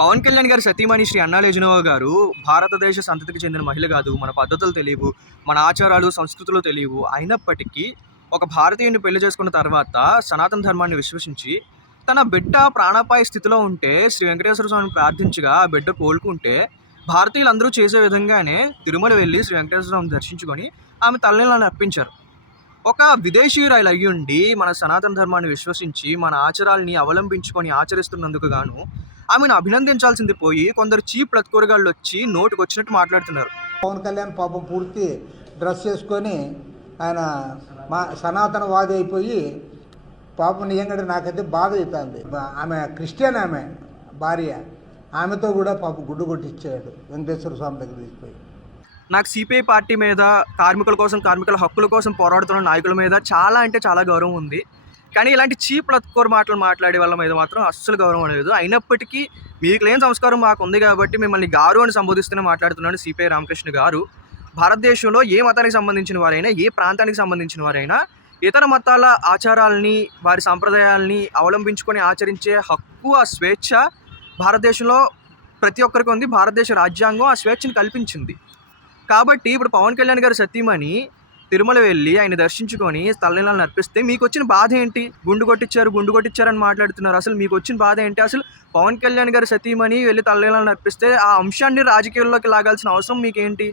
పవన్ కళ్యాణ్ గారి సతీమణి శ్రీ అన్నా లెజినోవా గారు భారతదేశ సంతతికి చెందిన మహిళ కాదు. మన పద్ధతులు తెలియవు, మన ఆచారాలు, సంస్కృతులు తెలియవు. అయినప్పటికీ ఒక భారతీయుడిని పెళ్లి చేసుకున్న తర్వాత సనాతన ధర్మాన్ని విశ్వసించి తన బిడ్డ ప్రాణాపాయ స్థితిలో ఉంటే శ్రీ వెంకటేశ్వర స్వామిని ప్రార్థించగా ఆ బిడ్డ కోలుకుంటే భారతీయులందరూ చేసే విధంగానే తిరుమల వెళ్ళి శ్రీ వెంకటేశ్వర స్వామిని దర్శించుకొని ఆమె తల్లిని అర్పించారు. ఒక విదేశీయురాలు అయ్యుండి మన సనాతన ధర్మాన్ని విశ్వసించి మన ఆచారాల్ని అవలంబించుకొని ఆచరిస్తున్నందుకు గాను ఆమెను అభినందించాల్సింది పోయి కొందరు చీప్ లత్కూరగాళ్ళు వచ్చి నోటికి వచ్చినట్టు మాట్లాడుతున్నారు. పవన్ కళ్యాణ్ పాపం పూర్తి డ్రెస్ చేసుకొని ఆయన మా సనాతనవాది అయిపోయి పాపం నిజంగా నాకైతే బాధ అవుతుంది. ఆమె క్రిస్టియన్, ఆమె భార్య, ఆమెతో కూడా పాపం గుడ్డు కొట్టించాడు వెంకటేశ్వర స్వామి దగ్గర తీసుకుపోయి. నాకు సిపిఐ పార్టీ మీద, కార్మికుల కోసం, కార్మికుల హక్కుల కోసం పోరాడుతున్న నాయకుల మీద చాలా అంటే చాలా గౌరవం ఉంది. కానీ ఇలాంటి చీప్ లత్కోర్ మాటలు మాట్లాడే వాళ్ళ మీద మాత్రం అస్సలు గౌరవం లేదు. అయినప్పటికీ మీకు లేని సంస్కారం మాకు ఉంది కాబట్టి మిమ్మల్ని గారు అని సంబోధిస్తూనే మాట్లాడుతున్నాడు సిపిఐ రామకృష్ణ గారు. భారతదేశంలో ఏ మతానికి సంబంధించిన వారైనా, ఏ ప్రాంతానికి సంబంధించిన వారైనా ఇతర మతాల ఆచారాలని, వారి సాంప్రదాయాలని అవలంబించుకొని ఆచరించే హక్కు, ఆ స్వేచ్ఛ భారతదేశంలో ప్రతి ఒక్కరికి ఉంది. భారతదేశ రాజ్యాంగం ఆ స్వేచ్ఛను కల్పించింది. కాబట్టి ఇప్పుడు పవన్ కళ్యాణ్ గారి సతీమణి తిరుమల వెళ్ళి ఆయన దర్శించుకొని తలనీలాలను అర్పిస్తే మీకు వచ్చిన బాధ ఏంటి? గుండు కొట్టించారని మాట్లాడుతున్నారు. అసలు మీకు వచ్చిన బాధ ఏంటి? అసలు పవన్ కళ్యాణ్ గారి సతీమణి వెళ్ళి తలనీలాలను అర్పిస్తే ఆ అంశాన్ని రాజకీయాల్లోకి లాగాల్సిన అవసరం మీకేంటి?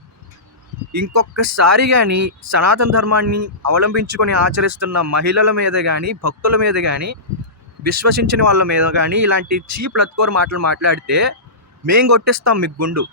ఇంకొకసారి కానీ సనాతన ధర్మాన్ని అవలంబించుకొని ఆచరిస్తున్న మహిళల మీద కానీ, భక్తుల మీద కానీ, విశ్వసించిన వాళ్ళ మీద కానీ ఇలాంటి చీప్ లత్కోర్ మాటలు మాట్లాడితే మేం కొట్టిస్తాం మీకు గుండు.